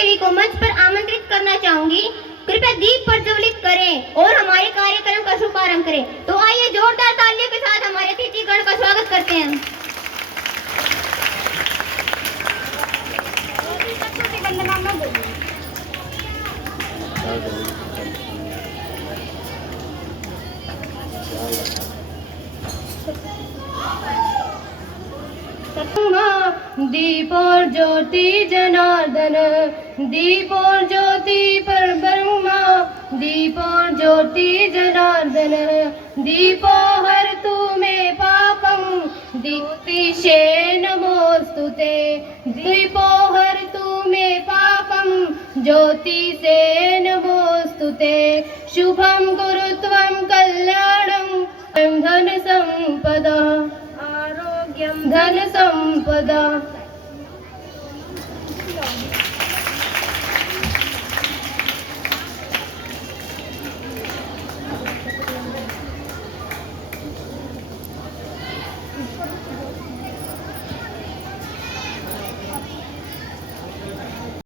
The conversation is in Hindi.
देवी को मंच पर आमंत्रित करना चाहूंगी। कृपया दीप प्रज्वलित करें और हमारे कार्यक्रम का शुभारंभ करें। तो आइए जोरदार तालियों के साथ हमारे अतिथिगण का स्वागत करते हैं। दीप और ज्योति जनार्दन, दीप और ज्योति पर ब्रह्मा, दीप और ज्योति जनार्दन, दीपो हर तू मे पापम, दीप्तिशे नमोस्तुते, दीपो हर तू मे पापम, ज्योति से नमोस्तुते, शुभम कुरु त्वं कल्याणं, धन संपदा, धन संपदा।